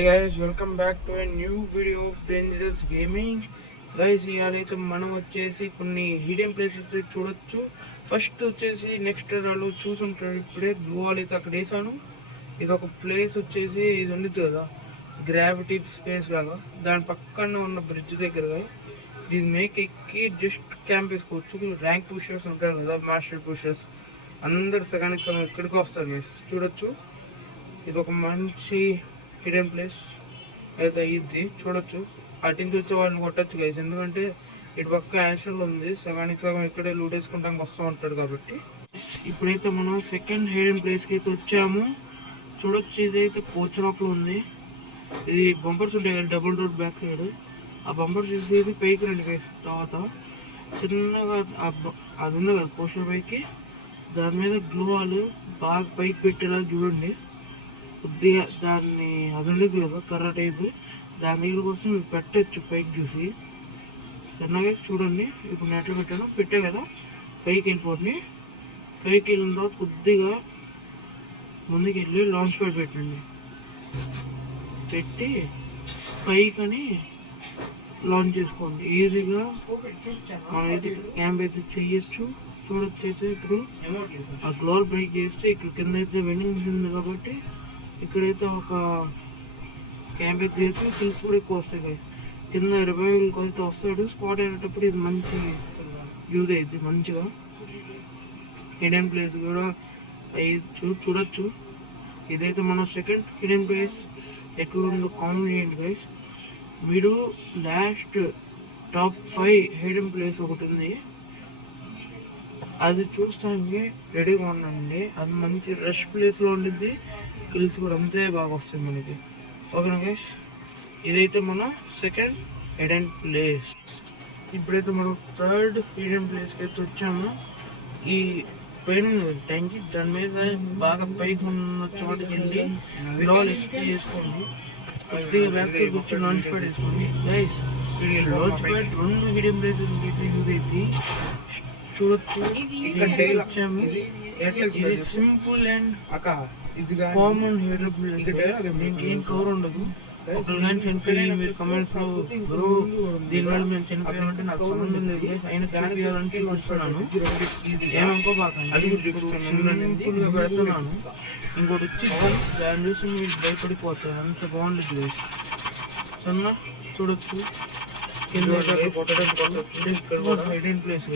Hi guys, welcome back to a new video of Dangerous Gaming. Guys, ఇవాళైతే మనం వచ్చేసి కొన్ని hidden places చూడొచ్చు. First వచ్చేసి నెక్స్ట్ రాళ్ళు చూసుంటారు. ఇప్పుడే గ్లూ వాల్ అయితే అక్కడ వేసాను. ఇది ఒక ప్లేస్ వచ్చేసి ఇది ఉంది కదా, గ్రావిటీ స్పేస్ లాగా. దాని పక్కన ఉన్న బ్రిడ్జ్ దగ్గర ఇది మేక్ ఎక్కి జస్ట్ క్యాంప్ వేసుకోవచ్చు. ర్యాంక్ పుషర్స్ ఉంటారు కదా, మాస్టర్ పుషర్స్, అందరు సగానికి సగం ఇక్కడికి వస్తారు గైస్. చూడొచ్చు, ఇది ఒక మంచి హిడెన్ ప్లేస్ అయితే ఇది చూడొచ్చు. అటు నుంచి వచ్చే వాళ్ళని కొట్టచ్చు గైస్, ఎందుకంటే ఇటు పక్క యాన్షల్ ఉంది, సగానికి సగం ఇక్కడే లూట్ వేసుకుంటానికి వస్తూ ఉంటాడు కాబట్టి. ఇప్పుడైతే మనం సెకండ్ హిడెన్ ప్లేస్కి అయితే వచ్చాము. చూడొచ్చు, ఇదైతే పోచనాప్లో ఉంది. ఇది బంపర్స్ ఉంటాయి కదా, డబుల్ డోర్ బ్యాక్ సైడ్. ఆ బంపర్స్ చూసి పైకి రండి గైస్. తర్వాత చిన్నగా అది ఉంది కదా పోస్టర్ పైకి, దాని మీద గ్లూ వాల్ బాగా పైకి పెట్టేలా చూడండి. కొద్దిగా దాన్ని అది ఉండేది కదా కర్ర టైపు, దాని దగ్గర కోసం మీరు పెట్టచ్చు పైకి చూసి. సన్నగా చూడండి, ఇప్పుడు నెట్లు పెట్టాను, పెట్టే కదా పైకి వెళ్ళిపోండి. పైకి వెళ్ళిన తర్వాత కొద్దిగా ముందుకు వెళ్ళి లాంచ్ ప్యాడ్ పెట్టండి. పెట్టి పైకని లాంచ్ చేసుకోండి. ఈజీగా మనం అయితే క్యాంప్ అయితే చెయ్యొచ్చు. చూడొచ్చు అయితే ఇప్పుడు ఆ గ్లోర్ బ్రేక్ చేస్తే ఇక్కడ కింద అయితే వెండింగ్ మిషన్ ఉంది కాబట్టి ఇక్కడైతే ఒక క్యాంప్ అయితే చేస్తే కిల్స్ కూడా ఎక్కువ వస్తాయి కదా. కింద రివైవల్ అయితే వస్తాడు. స్పాట్ అయినప్పుడు ఇది మంచి యూజ్ అయింది మంచిగా. హిడెన్ ప్లేస్ కూడా చూడొచ్చు. ఇదైతే మన సెకండ్ హిడెన్ ప్లేస్. ఎక్కడ ఉందో కామెంట్ చేయండి గైస్. మీరు లాస్ట్ టాప్ 5 హిడెన్ ప్లేస్ ఒకటి ఉంది, అది చూస్తానికి రెడీగా ఉండండి. అది మంచి రష్ ప్లేస్లో ఉండిద్ది, కిల్స్ కూడా అంతే బాగా వస్తాయి మనకి. ఓకేనా గైస్, ఇదైతే మన సెకండ్ హిడెన్ ప్లేస్. ఇప్పుడైతే మనం థర్డ్ హిడెన్ ప్లేస్కి అయితే వచ్చాము. ఈ పైన ట్యాంక్, దాని మీద బాగా పైకి ఉన్న చోటుకి వెళ్ళి గ్లోవల్ ఎస్పీ చేసుకోండి. కొద్దిగా బ్యాక్ సైడ్ వచ్చి లాంచ్ ప్యాడ్ వేసుకోండి guys. Launch pad 2 hidden places use అయింది. చూడొచ్చు, ఇక్కడ వచ్చాము. ఇది simple and common hidden place. దీనికి ఏం కవర్ ఉండదు. ఒకరు కానీ చనిపోయి మీరు కమెంట్స్ లో దీనివల్ల మేము చనిపోయామంటే నాకు సంబంధం లేదు, అయినా చనిపోయాలని చూపిస్తున్నాను, ఏమనుకోబాకండి. సింపుల్ గా పెడుతున్నాను. ఇంకోటి వచ్చి దాన్ని చూసి మీరు భయపడిపోతారు, అంత బాగుండదు. సన్న చూడొచ్చు, కింద హిడెన్ ప్లేస్.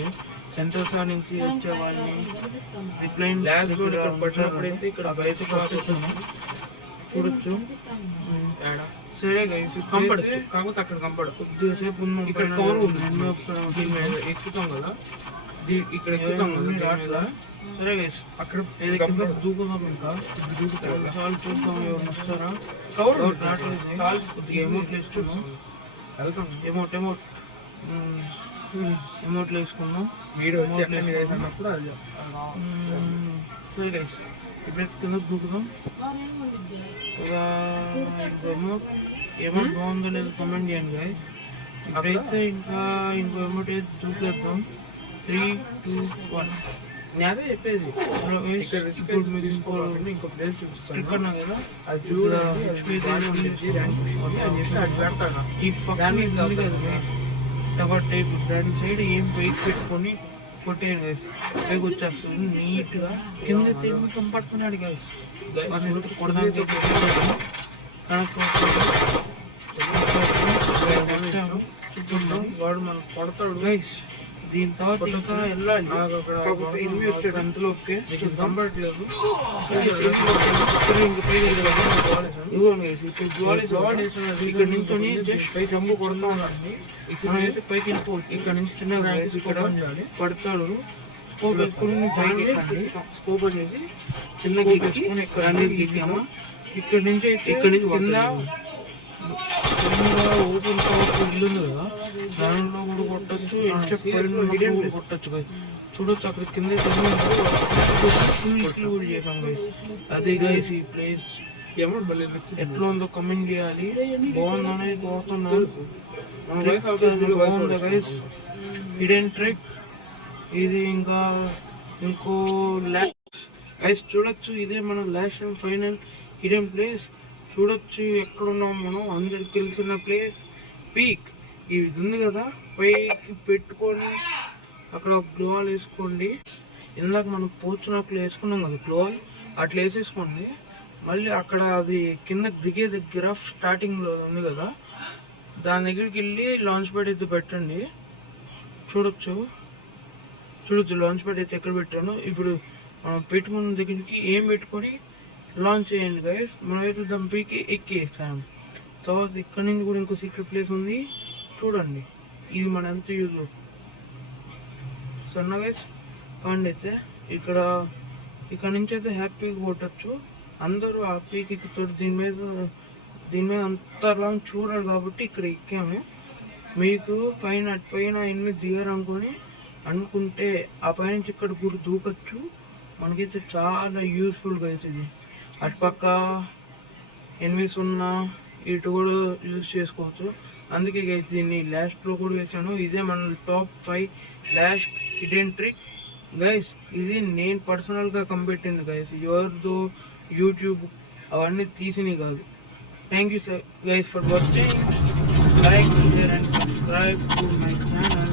సెంటర్ సార్ నుంచి వచ్చే వాళ్ళని రిప్లైన్ పట్టినప్పుడైతే ఇక్కడ బయట చూడొచ్చు. సరే గైస్, కంపడచ్చు, కాకపోతే అక్కడ కంపడ కొద్దిగా సేపు ఉన్న ఇక్కడ కవర్ ఉంది. దీని మీద ఎక్కుతాం కదా, ఇక్కడ ఎక్కుతాం కదా. సరే గైస్, అక్కడ కింద దూకుదాం. ఇంకా దూకుతారు చాలు, చూద్దాం ఎవరు వస్తారా. కవర్ రావట్లేదు, కొద్దిగా ఎమౌంట్లు వేస్తున్నాం. వెళ్తాం ఎమౌంట్లు వేసుకున్నాం. వీడియో వేసినప్పుడు సరే గైస్, ఇప్పుడైతే కింద దూకుదాం. ఒక ఎమౌంట్ బాగుందో లేదో కమెంట్ చేయండి గైస్. ఇప్పుడైతే ఇంకో ఎమౌంట్ వేసి దూకేద్దాం. 3, 2, 1. నేనే చెప్పేది ఇప్పుడు మీరు తీసుకోవాలంటే ఇంకో ప్లేస్ చూపిస్తాను. ఇక్కడ కదా ఈ పక్కన ఉంది కదా టవర్ టైప్, దాని సైడ్ ఏం పైకి పెట్టుకొని కొట్టేయండి గైస్. పైకి వచ్చేస్తుంది నీట్గా. కింద ఏమి కంపడుతున్నాడు గైస్, కొడదానికి వాడు మనం కొడతాడు గైస్. దీని తర్వాత ఇంకా వెళ్ళాలి. కాకపోతే ఇన్ని వచ్చాడు అంతలో ఓకే, కంపడట్లేదు. ఇక్కడ నుంచి జస్ట్ పై జంపు కొడతా ఉండాలి. మనం అయితే పైకి వెళ్ళిపోవచ్చు. ఇక్కడ నుంచి చిన్నగా ఇక్కడ పడతాడు. స్కోప్ ఎక్కువ పైకి స్కోప్ అనేది చిన్నగా ఎక్కించుకొని ఇక్కడ అనేది ఎక్కామా. ఇక్కడ నుంచి కింద ఓపెన్ ఇల్లు ఉంది కదా, దానిలో కూడా కొట్టచ్చు. కొట్టచ్చు కదా, చూడొచ్చు. అక్కడ కింద కూడా చేసాం గైస్. అదే గైస్ ఈ ప్లేస్ ఎట్లా ఉందో కమెంట్ చేయాలి. బాగుందనేది కోరుతున్నాను. బాగుందా గైస్ హిడెన్ ట్రిక్ ఇది. ఇంకా ఇంకో గైస్ చూడొచ్చు, ఇదే మన last and final hidden place. చూడొచ్చు ఎక్కడున్నాం మనం, అందరికి తెలిసిన ప్లేస్ పీక్. ఇది ఉంది కదా, పైకి పెట్టుకొని అక్కడ గ్లోవాల్ వేసుకోండి. ఇందాక మనం పోర్చునట్లు వేసుకున్నాం కదా గ్లోవాల్, అట్లా వేసేసుకోండి. మళ్ళీ అక్కడ అది కిందకి దిగే దగ్గర స్టార్టింగ్లో ఉంది కదా, దాని దగ్గరికి వెళ్ళి లాంచ్ ప్యాడ్ అయితే పెట్టండి. చూడొచ్చు లాంచ్ ప్యాడ్ అయితే ఎక్కడ పెట్టాను. ఇప్పుడు మనం పెట్టుకున్న దగ్గరికి ఏం పెట్టుకొని లాంచ్ చేయండి గైస్. మనమైతే దంపీకి ఎక్కేస్తాం. తర్వాత ఇక్కడ నుంచి కూడా ఇంకో సీక్రెట్ ప్లేస్ ఉంది చూడండి. ఇది మన ఎంత యూజ్ సన్న గైస్. కాండి అయితే ఇక్కడ నుంచి అయితే హ్యాపీగా కొట్టచ్చు. అందరూ హ్యాపీకి ఎక్కుతాడు. దీని మీద అంత లాంగ్ చూడాలి కాబట్టి ఇక్కడ ఎక్కాము. మీకు పైన ఎన్ని దిగారు అనుకుంటే ఆ పైనుంచి ఇక్కడ కూడా దూకొచ్చు. మనకైతే చాలా యూస్ఫుల్ గైస్. ఇది అటుపక్క ఎనిమిస్ ఉన్నా ఇటు కూడా యూజ్ చేసుకోవచ్చు. అందుకే గైస్ దీన్ని లాస్ట్లో కూడా వేసాను. ఇదే మన top 5 last hidden trick guys. ఇది నేను పర్సనల్గా కంపెట్టింది గైస్, ఎవరిదో యూట్యూబ్ అవన్నీ తీసినవి కాదు. Thank you guys for watching. Like, share and subscribe to my channel.